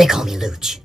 They call me Luch.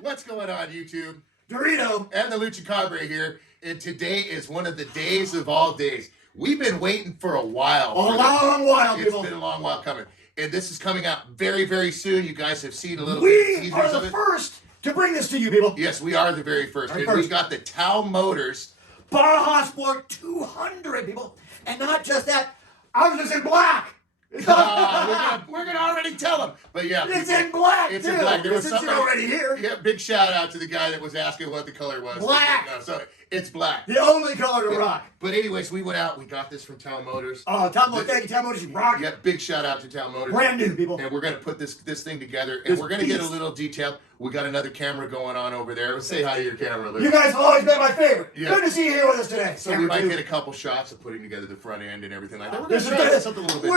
What's going on, YouTube? Dorito and the Lucha Cabre here, and today is one of the days of all days. We've been waiting for a while. A long while, people. It's been a long while coming. And this is coming out very, very soon. You guys have seen a little bit. We are the first to bring this to you, people. Yes, we are the very first. And we got the Tao Motors Baja Sport 200, people. And not just that, ours is in black. we're gonna already tell them, but yeah, it's in black. It's in black. There was something already here. Yeah, big shout out to the guy that was asking what the color was. Black. No, so it's black. The only color to rock. But anyways, we went out. We got this from Tao Motors. Oh, Tao Motors! Thank you, Tao Motors. You rock. Yeah, big shout out to Tao Motors. Brand new, people. And we're gonna put this thing together, and we're gonna get a little detailed. We got another camera going on over there. Say hi to your camera, Luke. You guys have always been my favorite. Yeah. Good to see you here with us today. So we might get a couple shots of putting together the front end and everything like that. We're This gonna try something a little bit.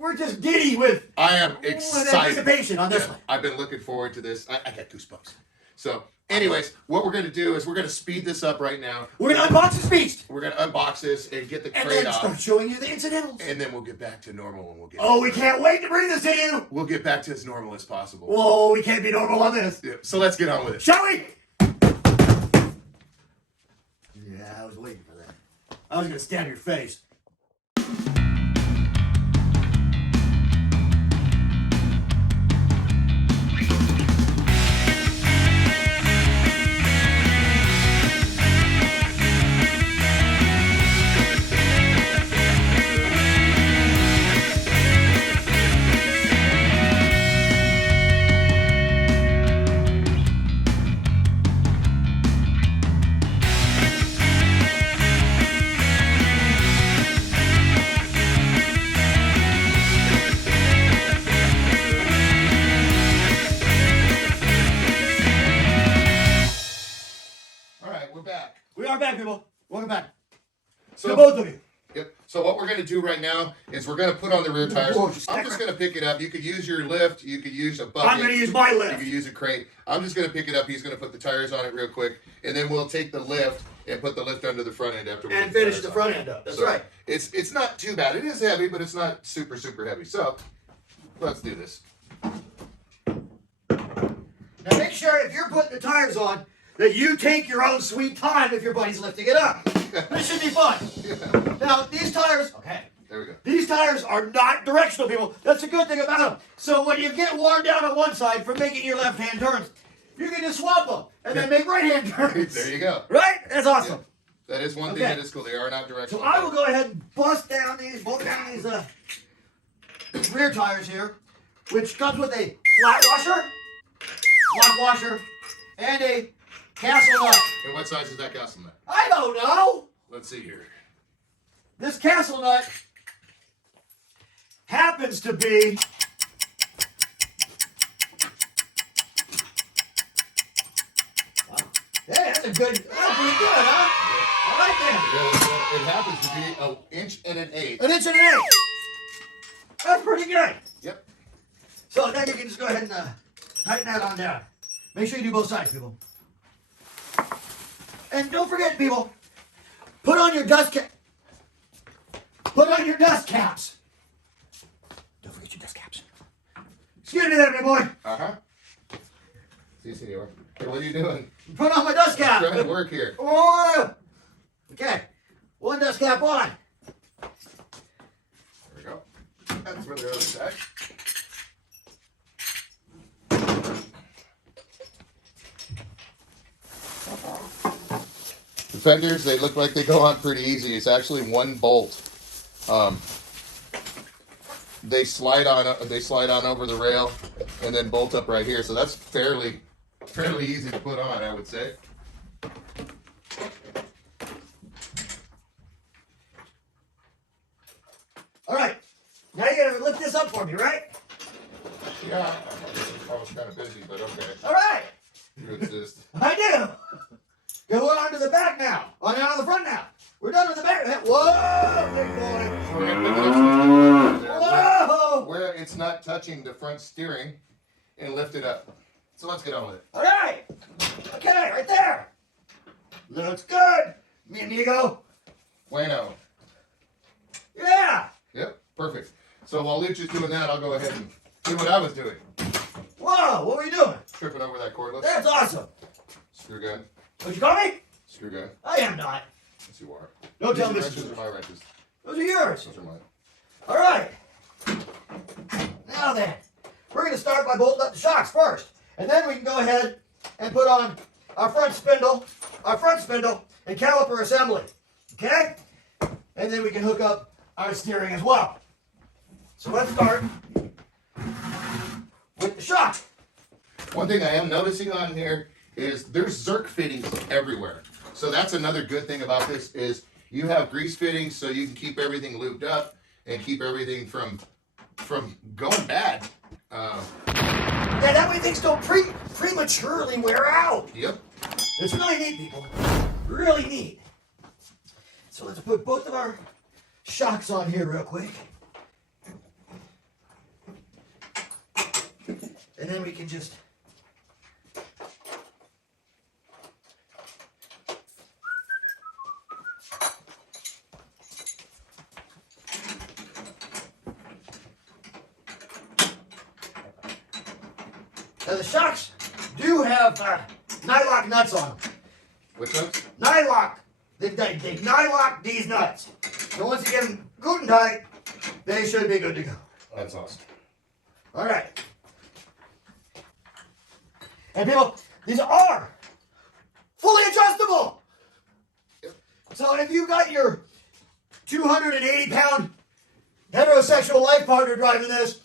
We're just giddy with. I am excited. Anticipation on this one. I've been looking forward to this. I got goosebumps. So, anyways, what we're gonna do is we're gonna speed this up right now. We're gonna unbox the speech. We're gonna unbox this and get the crate and then off. start showing you the incidentals. And then we'll get back to normal when we'll get. Oh, we can't wait to bring this to you. We'll get back to as normal as possible. Whoa, we can't be normal on this. Yeah, so let's get on with it. Shall we? Yeah, I was waiting for that. I was gonna stab your face. We are back, people. Welcome back. So to both of you. Yep. So what we're going to do right now is we're going to put on the rear tires. I'm just going to pick it up. You could use your lift. You could use a bucket. I'm going to use my lift. You could use a crate. I'm just going to pick it up. He's going to put the tires on it real quick, and then we'll take the lift and put the lift under the front end after we and finish the front end up. That's right. It's not too bad. It is heavy, but it's not super heavy. So let's do this. Now make sure if you're putting the tires on that you take your own sweet time if your buddy's lifting it up. This should be fun. Yeah. Now, these tires, okay. There we go. These tires are not directional, people. That's the good thing about them. So when you get worn down on one side from making your left-hand turns, you can just swap them and then make right-hand turns. There you go. Right? That's awesome. Yeah. That is one thing that is cool. They are not directional. So I will go ahead and bolt down these rear tires here, which comes with a flat washer, block washer, and a castle nut. And what size is that castle nut? I don't know. Let's see here. This castle nut happens to be wow. Hey, that's pretty good, huh? Yeah, it happens to be an inch and an eighth. An inch and an eighth. That's pretty good. Yep. So now you can just go ahead and tighten that on down. Make sure you do both sides, people. And don't forget, people, put on your dust cap. Put on your dust caps. Don't forget your dust caps. Excuse me there, big boy. Uh-huh. See, senor. Hey, what are you doing? Put on my dust cap. I'm trying to work here. Oh. Okay. One dust cap on. There we go. That's where the other side. The fenders, they look like they go on pretty easy. It's actually one bolt. They slide on over the rail and then bolt up right here. So that's fairly easy to put on, I would say. All right. Now you gotta lift this up for me, right? Yeah. I was kind of busy, but okay. All right. You insist. I do. Go on to the back now. On down to the front now. We're done with the back. Whoa, big boy. So we're gonna pick it up there Whoa. where it's not touching the front steering and lift it up. So let's get on with it. All right. Okay, right there. Looks good. Mi amigo. Bueno. Yeah. Yep, perfect. So while Luch is doing that, I'll go ahead and do what I was doing. Whoa, what were you doing? Tripping over that cordless. That's awesome. Screw gun. What'd you call me? Screw gun. I am not. Yes, you are. Don't tell These me. wrenches are my wrenches. Those are yours. Those are mine. All right. Now then, we're going to start by bolting up the shocks first. And then we can go ahead and put on our front spindle and caliper assembly. Okay? And then we can hook up our steering as well. So let's start with the shock. One thing I am noticing on here is there's Zerk fittings everywhere. So that's another good thing about this is you have grease fittings so you can keep everything lubed up and keep everything from going bad. Yeah, that way things don't prematurely wear out. Yep. It's really neat, people. Really neat. So let's put both of our shocks on here real quick. And then we can just now the shocks do have nylock nuts on them. Which ones? Nylock. They nylock these nuts. So once you get them good and tight, they should be good to go. That's awesome. All right. And people, these are fully adjustable. So if you've got your 280-pound heterosexual life partner driving this,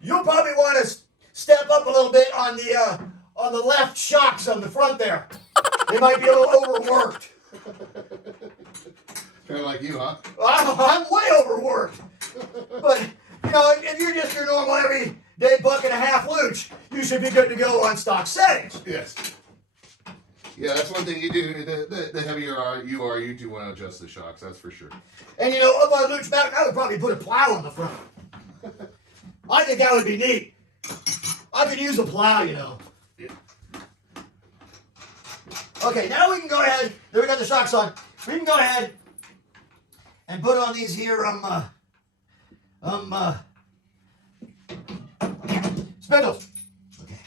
you'll probably want to step up a little bit on the left shocks on the front there. They might be a little overworked. Kind of like you, huh? I'm way overworked. But, you know, if you're just your normal everyday buck-and-a-half luch, you should be good to go on stock settings. Yes. Yeah, that's one thing you do. The heavier you are, you do want to adjust the shocks, that's for sure. And, you know, up on luch back, I would probably put a plow on the front. I think that would be neat. I could use a plow, you know. Yeah. Okay, now we can go ahead. There we got the shocks on. We can go ahead and put on these here spindles. Okay.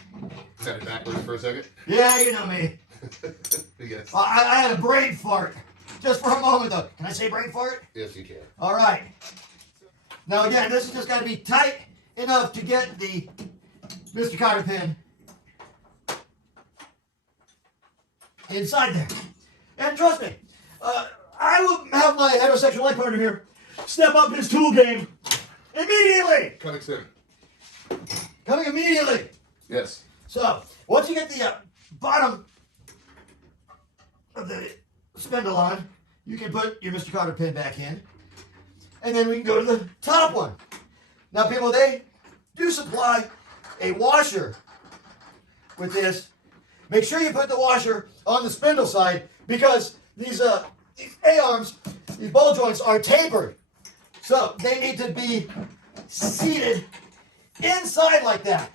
Set it backwards for a second. Yeah, you know me. Yes. I had a brain fart just for a moment though. Can I say brain fart? Yes, you can. All right. Now again, this has just got to be tight enough to get the Mr. Cotter pin inside there. And trust me, I will have my heterosexual life partner here step up his tool game immediately. Coming soon. Coming immediately. Yes. So, once you get the bottom of the spindle on, you can put your Mr. Cotter pin back in. And then we can go to the top one. Now, people, they do supply a washer with this. Make sure you put the washer on the spindle side because these A-arms, these ball joints are tapered. So they need to be seated inside like that.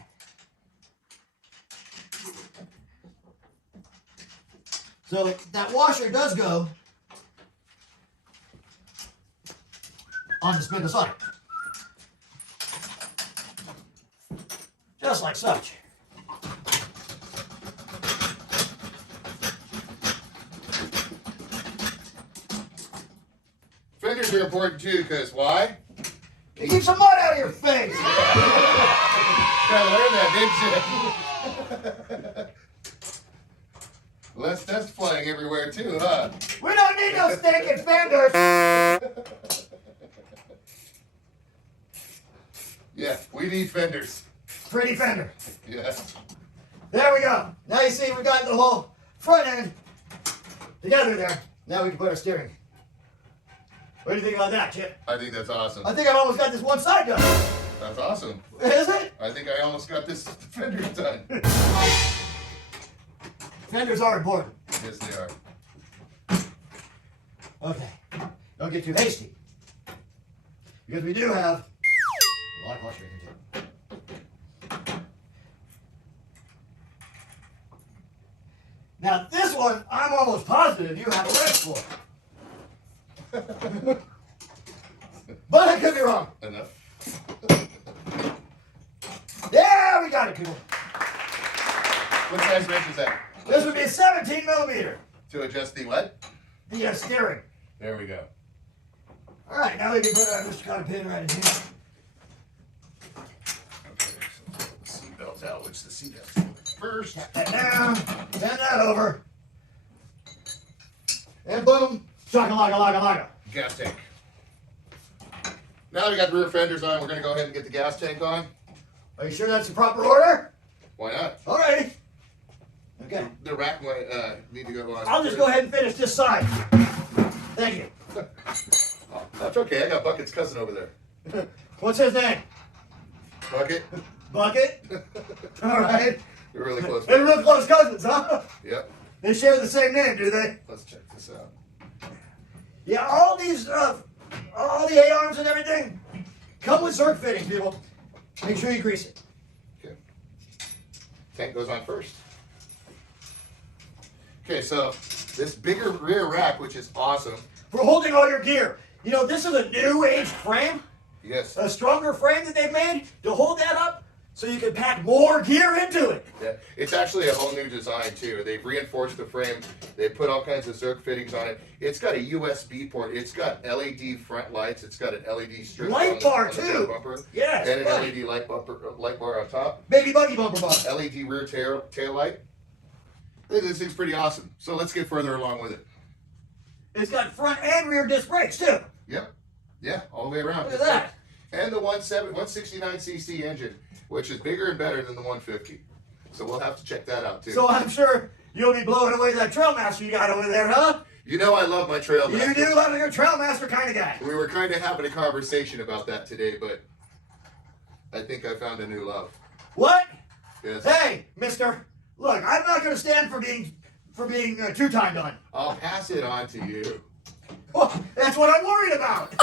So that washer does go on the spindle side. Just like such. Fenders are important too, because why? Keep some mud out of your face. Gotta learn that, didn't you? Less dust flying everywhere too, huh? We don't need no stinking fenders. Yeah, we need fenders. Pretty fender. Yes. There we go. Now you see we got the whole front end together there. Now we can put our steering. What do you think about that, Chip? I think that's awesome. I think I've almost got this one side done. That's awesome. Is it? I think I almost got this fenders done. Fenders are important. Yes, they are. Okay. Don't get too hasty. Because we do have a lot of clustering here. Now this one, I'm almost positive you have a wrench for. But I could be wrong. Enough. Yeah, we got it, people. What size wrench is that? This would be a 17 millimeter. To adjust the what? The steering. There we go. All right, now we can put our Mr. Cotter pin right in here. Okay, so seatbelts out, which the seat has to go first. Tap that down, bend that over. And boom, shaka-laka-laka-laka. Gas tank. Now that we got the rear fenders on, we're going to go ahead and get the gas tank on. Are you sure that's the proper order? Why not? All righty. Okay. The rack might need to go on. I'll just go ahead and finish this side. Thank you. Oh, that's okay. I got Bucket's cousin over there. What's his name? Bucket. Bucket? All right. We're really close. They're real close cousins, huh? Yep. They share the same name, do they? Let's check this out. Yeah, all these, all the A-arms and everything come with Zerk fittings, people. Make sure you grease it. Okay. Tank goes on first. Okay, so this bigger rear rack, which is awesome. For holding all your gear. You know, this is a new age frame, Yes. a stronger frame that they've made to hold that up so you can pack more gear into it. Yeah. It's actually a whole new design too. They've reinforced the frame. They put all kinds of Zerk fittings on it. It's got a USB port. It's got LED front lights. It's got an LED strip Light on bar, on the too. bumper. Yes, And an right. LED light bar on top. Baby buggy bumper box. LED rear tail light. This thing's pretty awesome. So let's get further along with it. It's got front and rear disc brakes, too. Yep. Yeah, all the way around. Look at that. And the 169cc engine, which is bigger and better than the 150. So we'll have to check that out too. So I'm sure you'll be blowing away that Trailmaster you got over there, huh? You know I love my Trailmaster. You do love your Trailmaster kind of guy. We were kind of having a conversation about that today, but I think I found a new love. What? Yes. Hey, mister. Look, I'm not going to stand for being two-time done. I'll pass it on to you. Oh, that's what I'm worried about.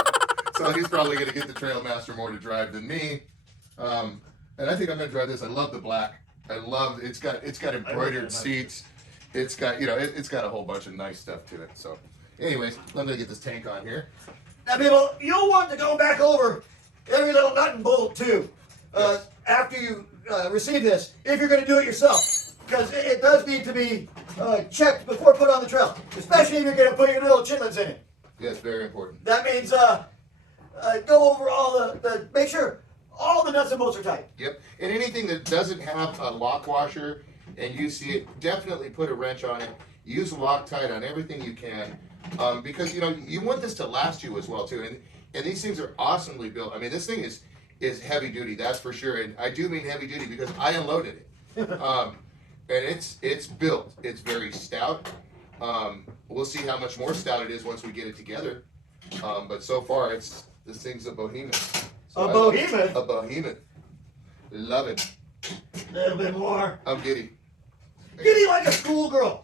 So he's probably going to get the Trailmaster more to drive than me. And I think I'm going to drive this. I love the black. I love it's got embroidered seats. It's got it's got a whole bunch of nice stuff to it. So, anyways, I'm going to get this tank on here. Now, people, you'll want to go back over every little nut and bolt too Yes. after you receive this, if you're going to do it yourself. Because it does need to be checked before put on the trail, especially if you're going to put your little chitlins in it. Yes, very important. That means go over all make sure all the nuts and bolts are tight. Yep. And anything that doesn't have a lock washer and you see it, definitely put a wrench on it. Use Loctite on everything you can, because you want this to last you as well too. And these things are awesomely built. I mean, this thing is heavy duty, that's for sure. And I do mean heavy duty because I unloaded it. And it's built. It's very stout. We'll see how much more stout it is once we get it together. But so far, this thing's a behemoth. So A behemoth? A behemoth. Love it. A little bit more. I'm giddy. Giddy like a schoolgirl.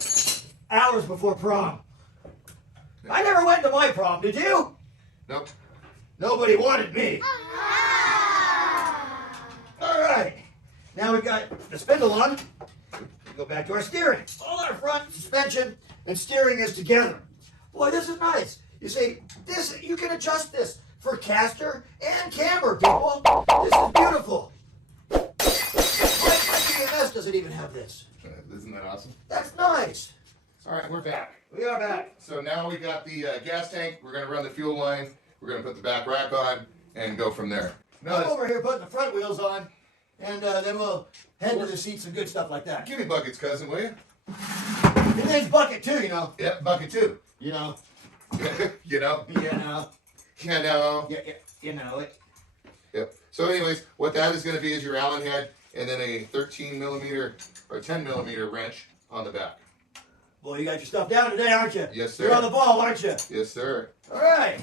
Hours before prom. I never went to my prom, did you? Nope. Nobody wanted me. All right. Now we've got the spindle on. Go back to our steering. All our front suspension and steering is together. Boy, this is nice. You see, you can adjust this for caster and camber, people. This is beautiful. My BMS doesn't even have this. Isn't that awesome? That's nice. All right, we're back. We are back. So now we got the gas tank. We're going to run the fuel line. We're going to put the back rack on and go from there. I'm over here putting the front wheels on, and then we'll head to the seats and good stuff like that. Give me Bucket's cousin, will you? His name's Bucket too, you know. Yep, Bucket too. You know. You know? You know. You know. Yeah, you know it. Yep. So anyways, what that is going to be is your Allen head and then a 13 millimeter or 10 millimeter wrench on the back. Boy, you got your stuff down today, aren't you? Yes, sir. You're on the ball, aren't you? Yes, sir. All right.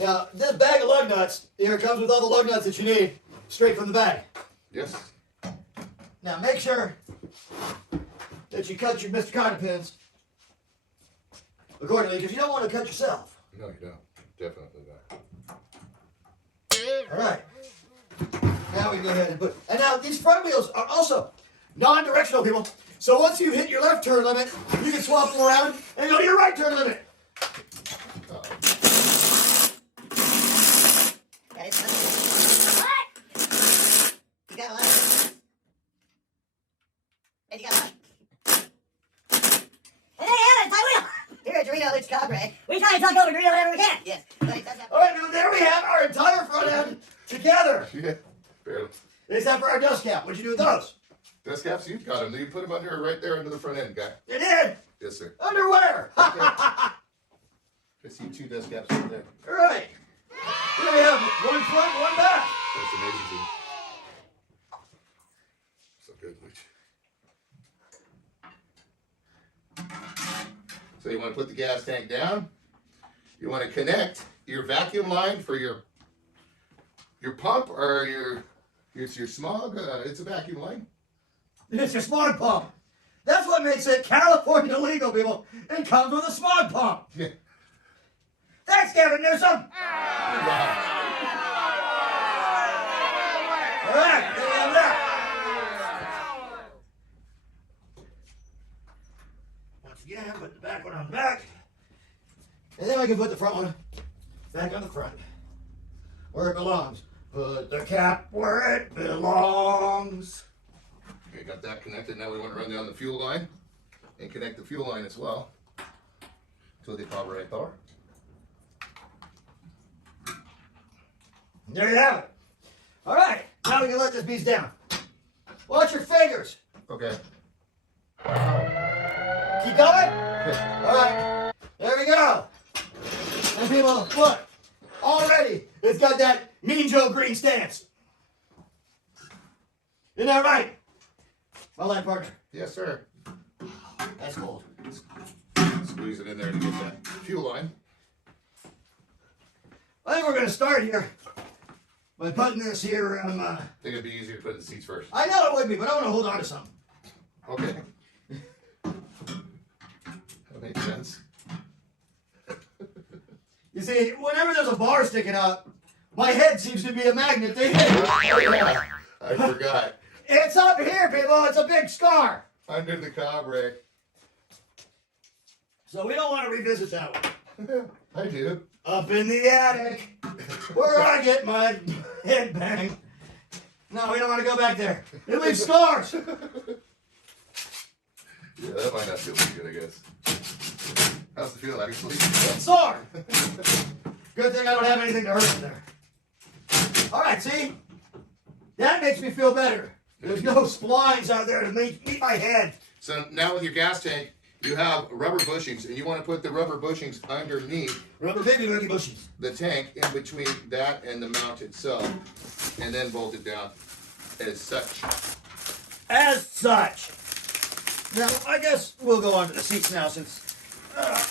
Now, this bag of lug nuts, here it comes with all the lug nuts that you need, straight from the bag. Yes. Now, make sure that you cut your Mr. Cotter pins accordingly, because you don't want to cut yourself. No, you don't. Definitely not. All right. Now we can go ahead and put. And now these front wheels are also. non-directional, people. So once you hit your left turn limit, you can swap them around and go to your right turn limit. You got a lot. And you got a lot. And there you have it, Ty Wheel. Here at Dorito Luch Cabre. We try to talk over Dorito whenever we can. Yes. But it does have... All right, now there we have our entire front end together. Yeah, barely. Except for our dust cap. What'd you do with those? Dust caps, you've got them. You put them under right there under the front end, guy. You did? Yes, sir. Underwear. I see 2 dust caps right there. All right. Here we have one front, one back. That's amazing, dude. So good, Luch. So you want to put the gas tank down. You want to connect your vacuum line for your pump or it's your smog. It's a vacuum line. It's your smog pump. That's what makes it California legal, people. It comes with a smog pump. Yeah. Thanks, Gavin Newsom. All right, there we have that. Once again, put the back one on the back. And then I can put the front one back on the front. Where it belongs. Put the cap where it belongs. Okay, got that connected. Now we want to run down the fuel line and connect the fuel line as well to the carburetor. There you have it. All right, now we can let this beast down. Watch your fingers. Okay. Keep going. All right, there we go. And people, look, already it's got that Mean Joe Green stance. Isn't that right? My line partner. Yes, sir. That's cold. Squeeze it in there to get that fuel line. I think we're going to start here by putting this here. I think it'd be easier to put in the seats first. I know it would be, but I want to hold on to something. Okay. That makes sense. You see, whenever there's a bar sticking out, my head seems to be a magnet. They hit. I forgot. It's up here, people. It's a big scar. Under the carburetor. So we don't want to revisit that one. I do. Up in the attic, where I get my head banged. No, we don't want to go back there. It leaves scars. Yeah, that might not feel too good, I guess. How's it feel, actually? It's sore. Good thing I don't have anything to hurt in there. All right, see? That makes me feel better. There's no splines out there to meet my head. So now with your gas tank, you have rubber bushings, and you want to put the rubber bushings underneath Rubber baby boogie bushes. the tank in between that and the mount itself, and then bolt it down as such. As such. Now, I guess we'll go on to the seats now since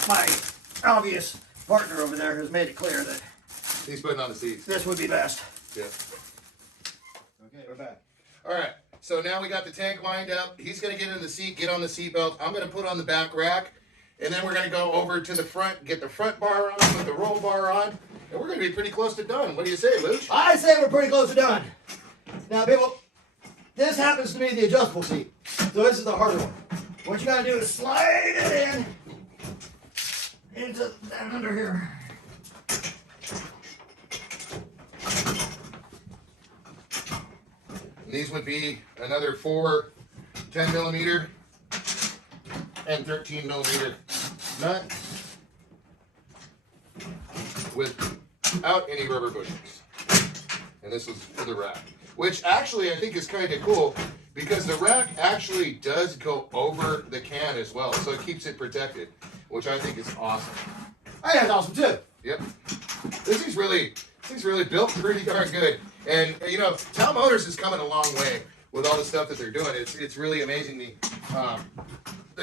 my obvious partner over there has made it clear that He's putting on the seats. this would be best. Yeah. Okay, we're back. All right. So now we got the tank lined up. He's going to get in the seat, get on the seat belt. I'm going to put on the back rack. And then we're going to go over to the front, get the front bar on, put the roll bar on. And we're going to be pretty close to done. What do you say, Luch? I say we're pretty close to done. Now, people, this happens to be the adjustable seat. So this is the harder one. What you got to do is slide it into that under here. These would be another 4 10mm and 13mm nut without any rubber bushings. And this is for the rack, which actually I think is kind of cool because the rack actually does go over the can as well, so it keeps it protected, which I think is awesome. I think that's awesome too. Yep. This is really built pretty darn good. And you know, Tao Motors is coming a long way with all the stuff that they're doing. It's really amazing the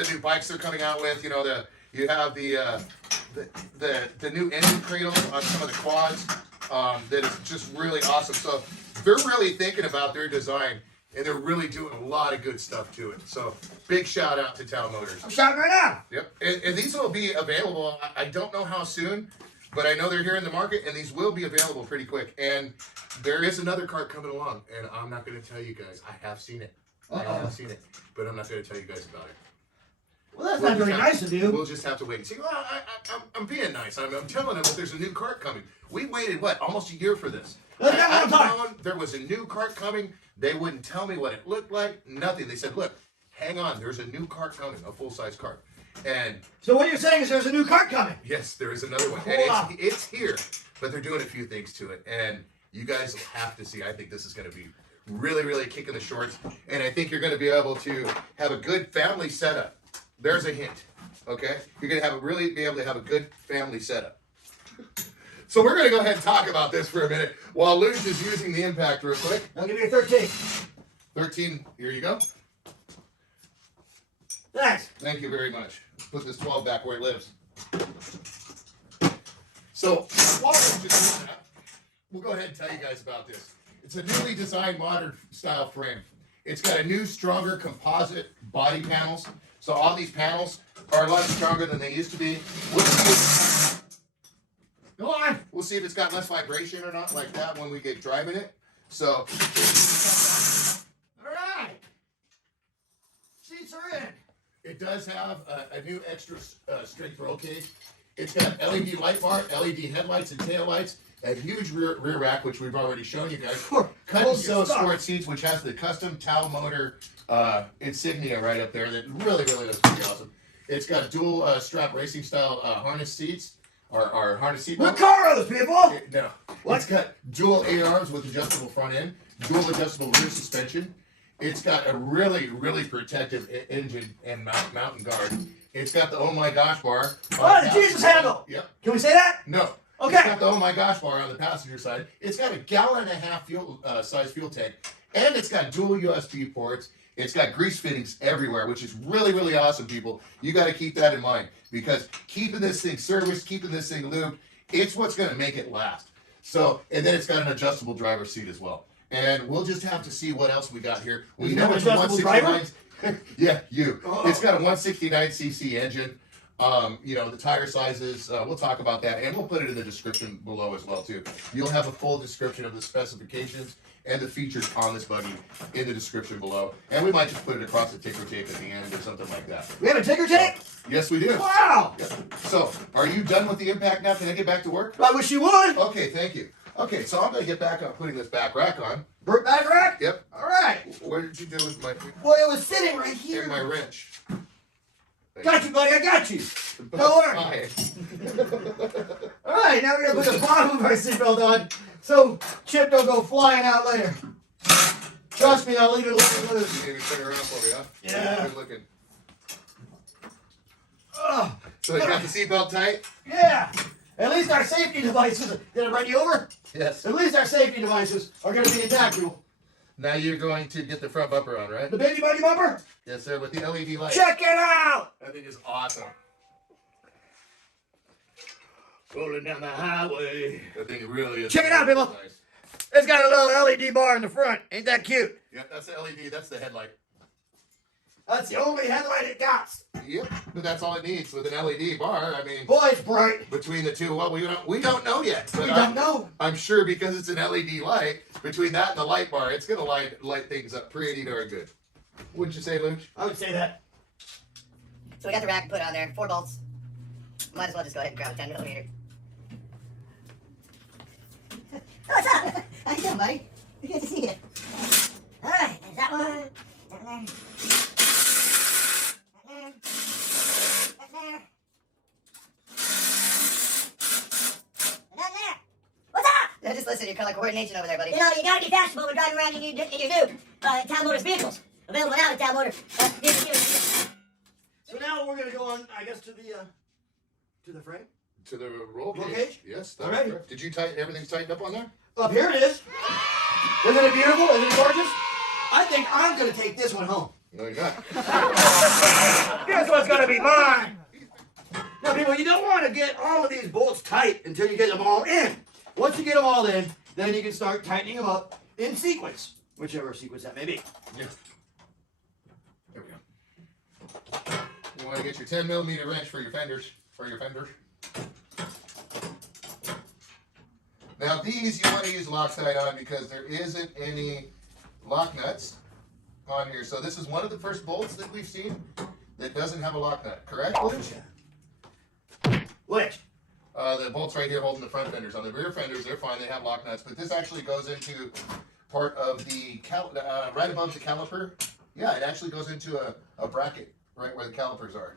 new bikes they're coming out with. You know, you have the new engine cradle on some of the quads that is just really awesome. So they're really thinking about their design and they're really doing a lot of good stuff to it. So big shout out to Tao Motors. I'm shouting right now. Yep, and these will be available. I don't know how soon, but I know they're here in the market, and these will be available pretty quick. And there is another cart coming along, and I'm not going to tell you guys. I have seen it. I haven't seen it, but I'm not going to tell you guys about it. Well, that's not very nice of you. We'll just have to wait and see. Well, I'm being nice. I'm telling them that there's a new cart coming. We waited, what, almost a year for this. I've known there was a new cart coming. They wouldn't tell me what it looked like, nothing. They said, look, hang on, there's a new cart coming, a full-size cart. And so what you're saying is there's a new cart coming? Yes, there is another one. And it's here, but they're doing a few things to it. And you guys will have to see. I think this is going to be really, really kicking the shorts. And I think you're going to be able to have a good family setup. There's a hint, okay? You're going to really be able to have a good family setup. So we're going to go ahead and talk about this for a minute while Luge is using the impact real quick. I'll give you a 13. 13, here you go. Thanks. Thank you very much. Put this 12 back where it lives. So while we're just doing that, we'll go ahead and tell you guys about this. It's a newly designed modern style frame. It's got a new, stronger composite body panels. So all these panels are a lot stronger than they used to be. We'll see Go on. We'll see if it's got less vibration or not, like that when we get driving it. So, all right. Seats are in. It does have a new extra strength roll cage. It's got LED light bar, LED headlights and taillights, a huge rear rack, which we've already shown you guys. Cut and sew sport seats, which has the custom Tao Motor insignia right up there that really, really looks pretty awesome. It's got dual strap racing style harness seats, or harness seat. What car are those, people? No. What? It's got dual 8 arms with adjustable front end, dual adjustable rear suspension. It's got a really, really protective engine and mountain guard. It's got the oh my gosh bar. Oh, the Jesus handle. Yep. Can we say that? No. Okay. It's got the oh my gosh bar on the passenger side. It's got a 1.5 gallon fuel size fuel tank, and it's got dual USB ports. It's got grease fittings everywhere, which is really, really awesome, people. You got to keep that in mind because keeping this thing serviced, keeping this thing lubed, it's what's going to make it last. So, and then it's got an adjustable driver's seat as well. And we'll just have to see what else we got here. We know it's a 169. Yeah, you. Oh. It's got a 169cc engine. You know, the tire sizes, we'll talk about that, and we'll put it in the description below as well, too. You'll have a full description of the specifications and the features on this buggy in the description below. And we might just put it across the ticker tape at the end or something like that. We have a ticker tape? Yes, we do. Wow! Yeah. So, are you done with the impact now? Can I get back to work? I wish you would. Okay, thank you. Okay, so I'm going to get back on putting this back rack on. Back rack? Yep. All right. What did you do with my... Boy, it was sitting right here. And my wrench. Got you, buddy. I got you. Don't worry. All right, now we're going to put the bottom of our seatbelt on so Chip don't go flying out later. Trust me, I'll leave it loose. Maybe turn around for me, huh? Yeah. Good looking. So you got the seatbelt tight? Yeah. At least our safety devices, did I run you over? Yes. At least our safety devices are going to be intact, people. Now you're going to get the front bumper on, right? The baby buggy bumper? Yes, sir, with the LED light. Check it out! That thing is awesome. Rolling down the highway. That thing really is. Check it out, people. Nice. It's got a little LED bar in the front. Ain't that cute? Yep, that's the LED. That's the headlight. That's the only headlight it got. Yep, but that's all it needs with an LED bar. I mean, boy, it's bright. Between the two, well, we don't know yet. We don't know. I'm sure because it's an LED light. Between that and the light bar, it's gonna light things up pretty darn good. Wouldn't you say, Luke? I would say that. So we got the rack put on there, 4 bolts. Might as well just go ahead and grab a 10 millimeter. What's up? How you doing, buddy? Good to see you. All right, there's that one. That one there. That there. And then there. What's up? Now just listen to your color coordination over there, buddy. You know, you gotta be fashionable when driving around in your new Tao Motors vehicles. Available now at Tao Motors. So now we're gonna go on, I guess, to the frame. To the roll cage? Cage? Yes, All that's right. correct. Did you tighten everything's tightened up on there? Up here it is. Isn't it beautiful? Isn't it gorgeous? I think I'm gonna take this one home. No, you're not. Guess what's gonna be mine? Now, people, you don't want to get all of these bolts tight until you get them all in. Once you get them all in, then you can start tightening them up in sequence, whichever sequence that may be. Yeah. There we go. You want to get your 10 millimeter wrench for your fenders. Now these you want to use Loctite on because there isn't any lock nuts on here. So this is one of the first bolts that we've seen that doesn't have a lock nut, correct? Which? The bolts right here holding the front fenders. On the rear fenders, they're fine. They have lock nuts. But this actually goes into part of the, right above the caliper. Yeah, it actually goes into a bracket right where the calipers are.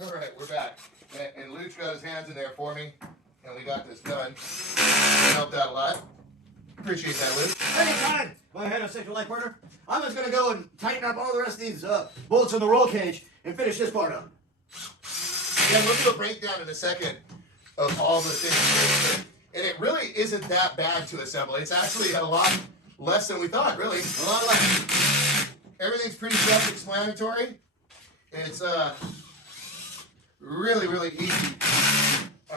All right, we're back. And Luch got his hands in there for me, and we got this done. It helped out a lot. Appreciate that, Luch. Anytime, my heterosexual life partner. I'm just gonna go and tighten up all the rest of these bolts in the roll cage and finish this part up. Yeah, we'll do a breakdown in a second of all the things. And it really isn't that bad to assemble. It's actually a lot less than we thought, really. A lot less. Everything's pretty self-explanatory. It's really, really easy.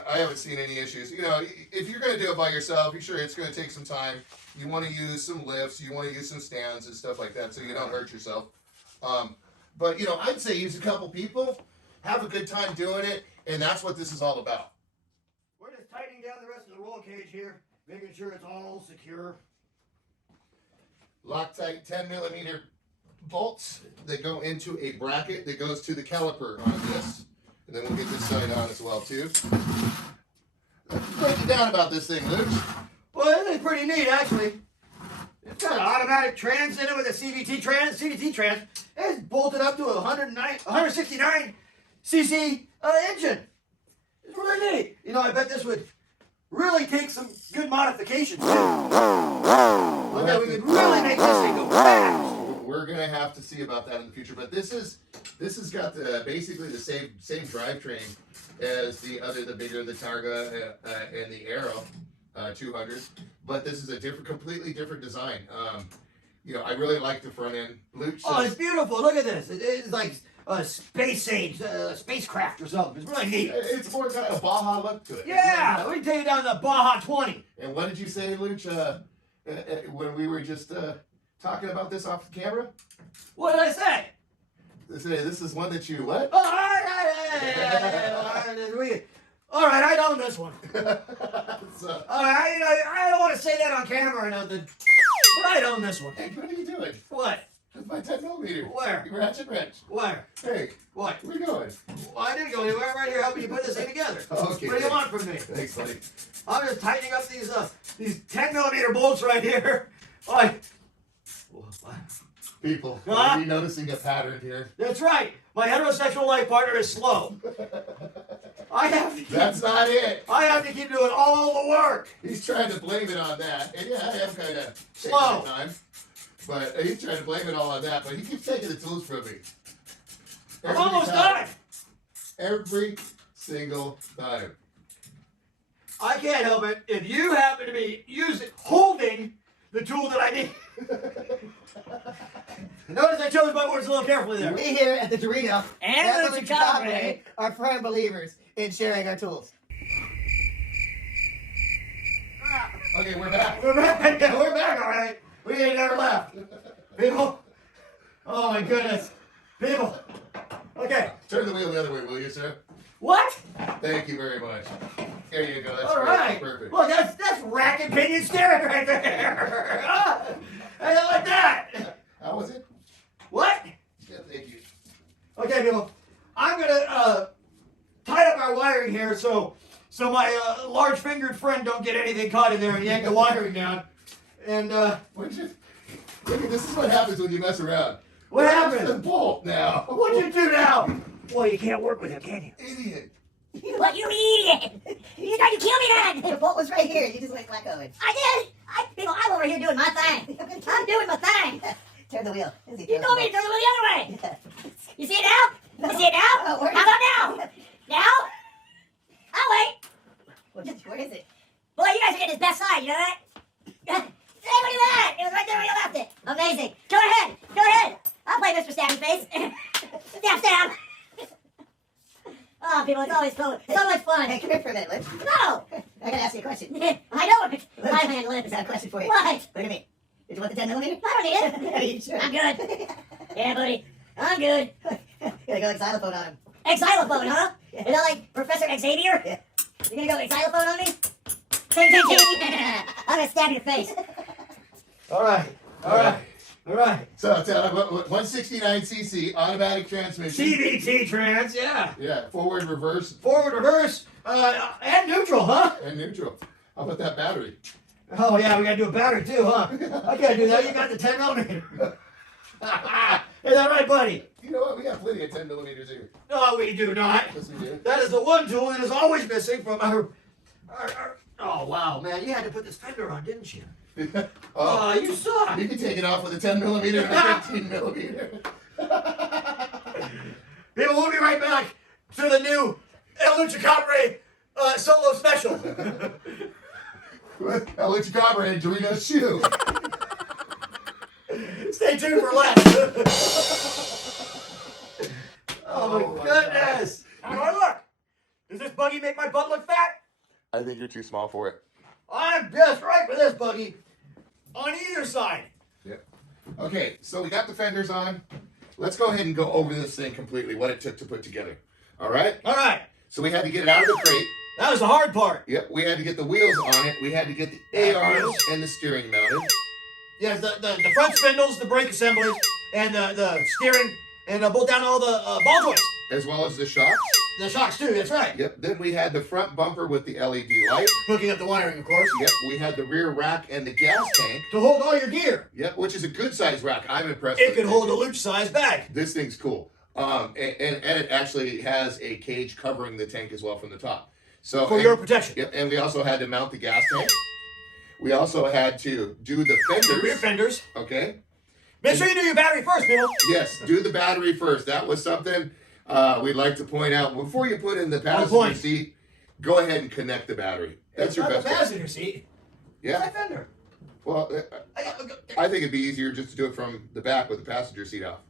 I haven't seen any issues. You know, if you're going to do it by yourself, you're sure it's going to take some time. You want to use some lifts. You want to use some stands and stuff like that so you don't hurt yourself. But, you know, I'd say use a couple people, have a good time doing it, and that's what this is all about. We're just tightening down the rest of the roll cage here, making sure it's all secure. Loctite 10mm bolts that go into a bracket that goes to the caliper on this. And then we'll get this side on as well, too. Break it down about this thing, Luke. Well, it's pretty neat, actually. It's got an automatic trans in it with a CVT trans. It's bolted up to a 169 cc engine. It's really neat. You know, I bet this would really take some good modifications. Okay, we could really make this thing go fast. We're gonna have to see about that in the future, but this has got basically the same drivetrain as the bigger, the Targa and the Aero 200, but this is a completely different design. You know, I really like the front end. Luke says, oh, it's beautiful. Look at this. It's like a space age, spacecraft or something. It's really neat. It's more got a Baja look to it. Yeah, we can take it down to Baja 20. And what did you say, Luke, when we were just talking about this off the camera? What did I say? This is one that you what? Oh, all right, I own this one. So, All right, I don't want to say that on camera or nothing, but I own this one. hey, what are you doing? What? That's my 10mm. Where? Ratchet wrench. Where? Hey, What? where you going? Well, I didn't go anywhere. I'm right here helping you put this thing together. Okay. What do you want from me? Thanks, buddy. I'm just tightening up these 10mm bolts right here. People, Huh? are you noticing a pattern here? That's right. My heterosexual life partner is slow. That's not it. I have to keep doing all the work. He's trying to blame it on that. And yeah, I am kind of Slow. at times. But he's trying to blame it all on that. But he keeps taking the tools from me. I'm almost done. Every single time. I can't help it if you happen to be holding the tool that I need. Notice I chose my words a little carefully there. We here at the Dorito And the Chicago are firm believers in sharing our tools. Okay, we're back. We're back. Yeah, we're back, all right. We ain't never left. People. Oh, my goodness. People. Okay. Turn the wheel the other way, will you, sir? What? Thank you very much. Here you go. That's All great. right. Perfect. Look, that's rack and pinion steering right there. I don't like that. How was it? What? Yeah, thank you. Okay, people. I'm gonna tie up our wiring here so my large-fingered friend don't get anything caught in there and yank the wiring down. And Look at this is what happens when you mess around. what The happened? bolt now. What'd you do now? Well, you can't work with him, can you? Idiot. What, you idiot! You tried to kill me The then! bolt was right here. You just went wacko it. I did! I'm over here doing my thing. I'm doing my thing. Turn the wheel. You told me to turn the wheel the other way. You see it now? You see it now? Oh, where is How about now? Now? I'll wait. Where is it? Boy, you guys are getting his best side, you know that? Hey, look at that! It was right there where you left it. Amazing. Go ahead. Go ahead. I'll play Mr. Stabby Face. Stab. Oh, people, it's always so much fun. Hey, come here for a minute, Liz. No! I gotta ask you a question. I know it. My handle it. I got a question for you. What? Look at me. Did you want the 10 millimeter? I don't need it. Are you sure? I'm good. Yeah, buddy. I'm good. Gotta go like xylophone on him. Xylophone, huh? Yeah. Is that like Professor Xavier? Yeah. You gonna go xylophone on me? Ting, ting, ting. I'm gonna stab your face. All right. All right. All right. So, 169cc automatic transmission. CVT trans, yeah. Yeah, forward, reverse, Forward, reverse, and neutral, huh? and neutral. How about that battery? Oh, yeah, we got to do a battery too, huh? I can't do that. You got the 10 millimeter. Is that right, buddy? You know what? We got plenty of 10 millimeters here. No, we do not. Yes, we do. That is the one tool that is always missing from our oh, wow, man. You had to put this fender on, didn't you? Oh, you suck. You can take it off with a 10 millimeter and a 15 millimeter. People, we'll be right back to the new L.E.D solo special. With L.E.D and Dorito's shoe. Stay tuned for less. Oh, my goodness. How do I look? Does this buggy make my butt look fat? I think you're too small for it. I'm just right for this buggy. On either side. Yep. Okay, so we got the fenders on. Let's go ahead and go over this thing completely, what it took to put together. All right? All right. So we had to get it out of the crate. That was the hard part. Yep, we had to get the wheels on it. We had to get the A-arms and the steering mounted. Yes, the front spindles, the brake assemblies, and the steering, and bolt down all the ball joints. As well as the shocks. The shocks too, that's right. Yep, then we had the front bumper with the LED light. Hooking up the wiring, of course. Yep, we had the rear rack and the gas tank. To hold all your gear. Yep, which is a good size rack. I'm impressed It with can hold a luge-sized bag. This thing's cool. And it actually has a cage covering the tank as well from the top. So For your protection. Yep, and we also had to mount the gas tank. We also had to do the fenders. Rear fenders. Okay. Make sure you do your battery first, people. Yes, do the battery first. That was something we'd like to point out. Before you put in the passenger seat, go ahead and connect the battery. That's your best the bet. passenger seat. Yeah. It's my fender. Well, I think it'd be easier just to do it from the back with the passenger seat off.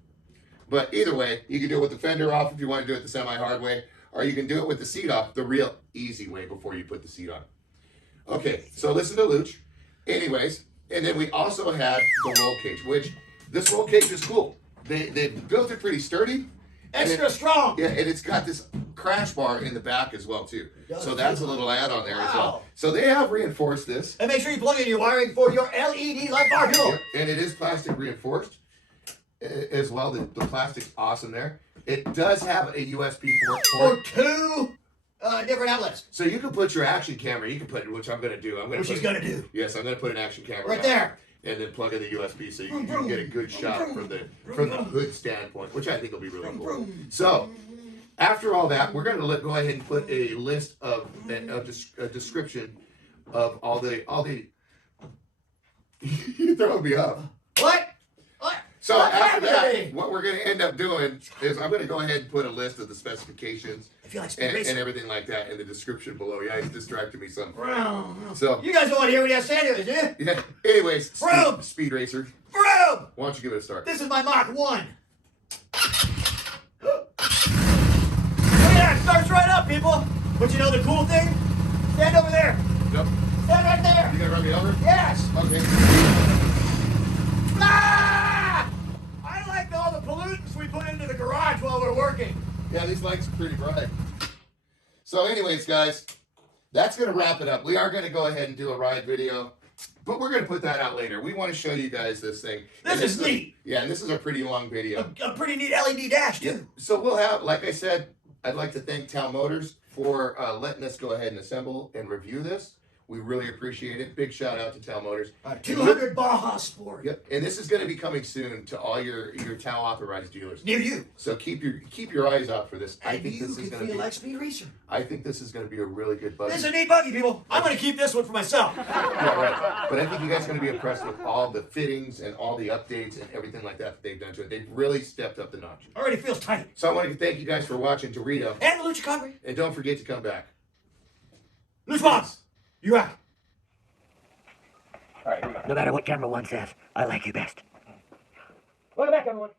But either way, you can do it with the fender off if you want to do it the semi-hard way, or you can do it with the seat off, the real easy way before you put the seat on. Okay, so listen to Luch. Anyways, and then we also had the roll cage, which this roll cage is cool. They built it pretty sturdy. Extra strong. Yeah, and it's got this crash bar in the back as well too. So that's a little add-on there as well. Wow. So they have reinforced this. And make sure you plug in your wiring for your LED light bar, people. Yep, and it is plastic reinforced as well. The plastic's awesome there. It does have a USB port. For two different outlets. So you can put your action camera. You can put it, which I'm going to do. Which he's going to do. Yes, I'm going to put an action camera Right on, there. and then plug in the USB so you can get a good shot from the hood standpoint, which I think will be really cool. So after all that, we're going to go ahead and put a list of a description of all the. You're throwing me up. What? So What's after happening? that, what we're going to end up doing is I'm going to go ahead and put a list of the specifications I feel like speed and racing. everything like that in the description below. Yeah, he's distracted me some. Vroom. So You guys don't want to hear what he has to say anyways, do you? yeah. Anyways, Vroom. speed racer. Vroom! Why don't you give it a start? This is my Mach 1. Look at that, it starts right up, people. But you know the cool thing? Stand over there. Yep. Stand right there. You gonna run me over? Yes. Okay. Ah! I like all the pollutants we put into the garage while we're working. Yeah, these lights are pretty bright. So anyways, guys, that's going to wrap it up. We are going to go ahead and do a ride video, but we're going to put that out later. We want to show you guys this thing. This is neat. Yeah, and this is a pretty long video. A pretty neat LED dash, too. Yeah. So we'll have, like I said, I'd like to thank Tao Motors for letting us go ahead and assemble and review this. We really appreciate it. Big shout out to Tao Motors. 200 Baja Sport. Yep, and this is going to be coming soon to all your Tao authorized dealers. Near you. So keep your eyes out for this. I And think you this is can going to feel be. like Speed Racer. I think this is going to be a really good buggy. This is a neat buggy, people. I'm going to keep this one for myself. Yeah, right. But I think you guys are going to be impressed with all the fittings and all the updates and everything like that they've done to it. They've really stepped up the notch. Already feels tight. So I want to thank you guys for watching Dorito, And the Lucha Cadre. and don't forget to come back. Lucha Bombs, you out. All right, here we go. No matter what camera one says, I like you best. Welcome back, everyone.